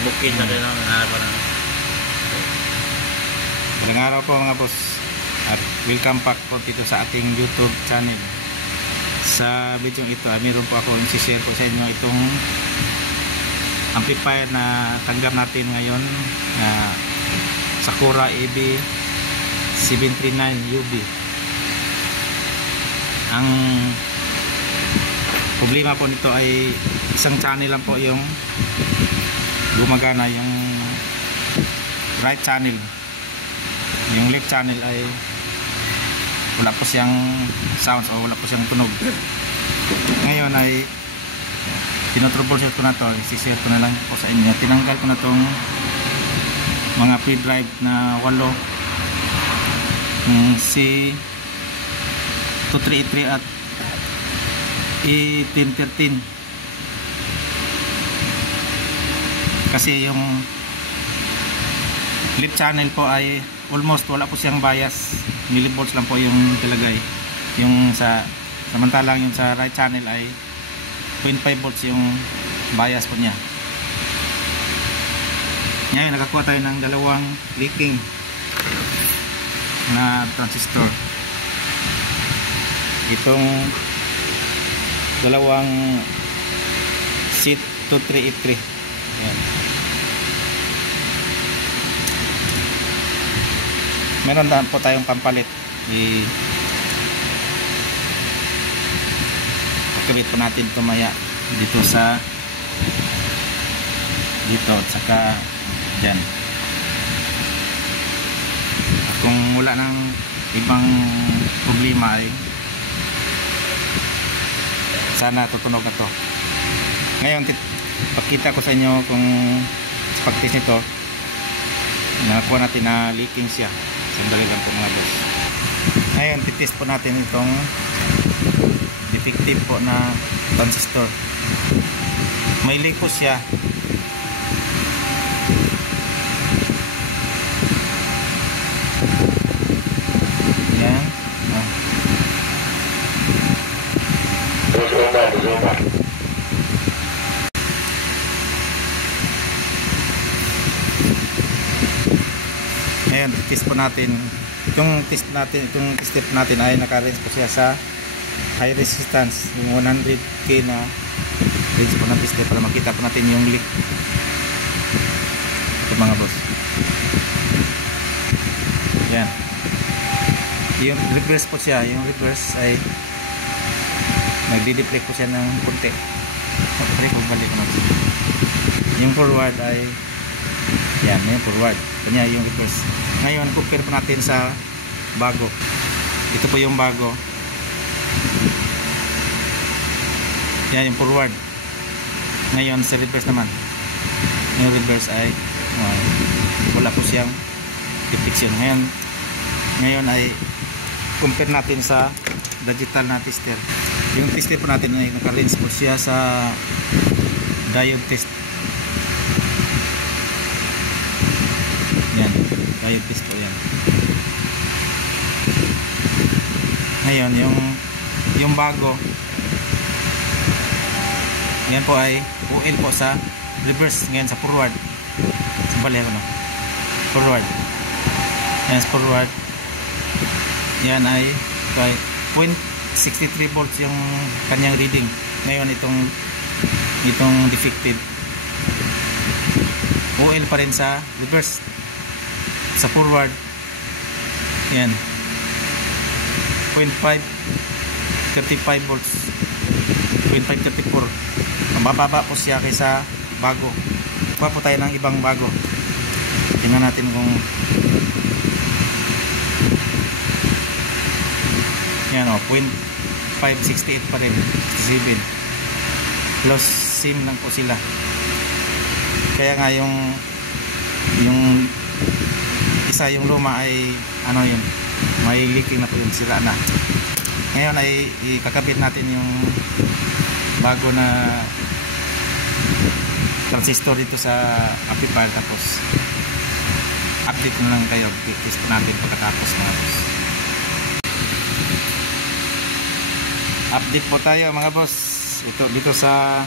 bukid na rin ang harapan ng Magandang araw po mga boss at welcome back po dito sa ating YouTube channel. Sa video ito mayroon po ako i-share po sa inyo itong amplifier na tanggap natin ngayon na Sakura EB739UB. Ang problema po nito ay isang channel lang po yung gumagana, yung right channel. Yung left channel ay wala po siyang sounds o wala po siyang tunog. Ngayon ay tinotroubleshoot ko na to, isi-share ko na lang po sa inyo. Tinanggal ko na tong mga pre-drive na 8 C2383 at E1013 kasi yung left channel po ay almost wala po siyang bias, millivolts lang po yung nilagay. Yung samantalang yung sa right channel ay 0.5 volts yung bias po niya. Ngayon nakakuha tayo ng dalawang leaking na transistor. Itong dalawang C2383. Ayan. Meron na po tayong pampalit. Pagkabit po natin ito maya dito sa dito at saka dyan. At kung wala ng ibang problema ay sana tutunog na to. Ngayon pakita ko sa inyo kung sa pag-test nito nakakuha natin na leaking siya. Sandali lang po mga boss. Ngayon titest po natin itong defective po na transistor. May leak po siya. Yan. Ayan, test po natin. Itong test step natin ay naka-range po siya sa high resistance, yung 100K na range po ng test para makita po natin yung leak. Ito mga boss. Ayan. Yung reverse po siya, yung reverse ay nagdi-deflect po siya ng konti. Yung forward ay yan, yung forward. Kanya yung reverse. Ngayon, compare po natin sa bago. Ito po yung bago. Yan yung forward. Ngayon, sa reverse naman. Yung reverse ay wala po siyang deflection. Ngayon ay compare natin sa digital na tester. Yung tester po natin ay naka-range po siya sa diode test. Yan, diode test po yan. Ngayon, yung bago, yan po ay OL po sa reverse. Ngayon sa forward. Bali ano? Forward. Yan sa forward. Yan ay 0.63 volts yung kanyang reading. Ngayon itong defective. OL pa rin sa reverse. Sa forward yan 0.535 volts, 0.534. Ang bababa po siya kaysa bago. Kuha po tayo ng ibang bago. Tingnan natin kung yan o 0.568 pa rin, 67 plus sim lang po sila. Kaya nga yung isa yung luma ay ano yun, may leaking na po yung sira na. Ngayon ay ikakabit natin yung bago na transistor dito sa amplifier, tapos update na lang kayo, test natin pagkatapos mga boss. Update po tayo mga boss dito sa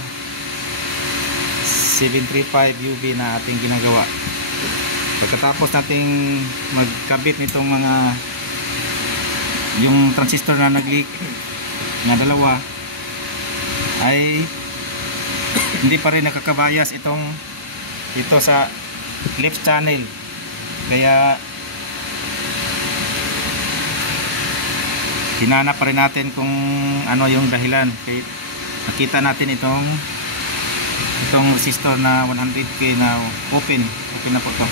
735 UV na ating ginagawa. Pagkatapos nating magkabit nitong mga yung transistor na nag-leak na dalawa, ay hindi pa rin nakakabayas ito sa left channel. Kaya hinanap pa rin natin kung ano yung dahilan. Kaya nakita natin itong resistor na 100k na open na po to.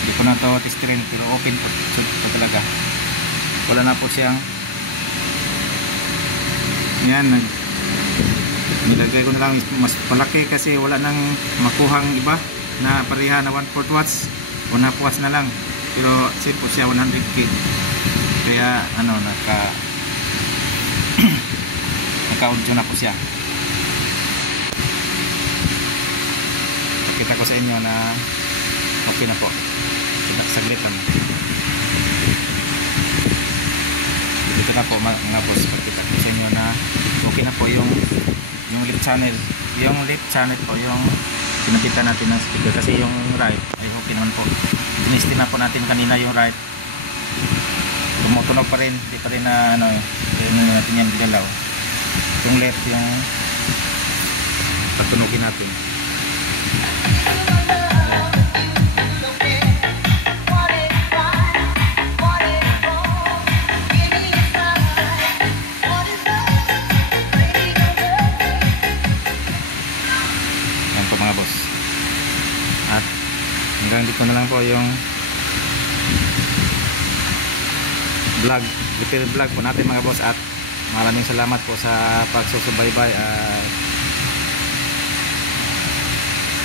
Hindi ko na to testirin, pero open po ito talaga. Wala na po siyang yan, nilagay ko na lang mas palaki kasi wala nang makuhang iba na pareha na 1/4 watts, 1/2 watts na lang, pero set po siya 100k. Kaya ano, naka-audio na po siya. Kita ko sa inyo na okay na po. Saglit lang. Dito na po mga boss, pakita ko sa inyo na okay na po yung left channel. Yung left channel po yung pinapitan natin ng speaker, kasi yung right ay okay naman po. Tinistin na po natin kanina yung right. Tumutunog pa rin, hindi pa rin na ano, hindi natin yan galaw. Yung left yung patunugin natin. Mga boss, at hanggang dito na lang po yung vlog, repair vlog po natin mga boss, at maraming salamat po sa pagsusubaybay.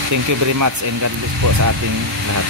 Thank you very much and God bless po sa ating lahat.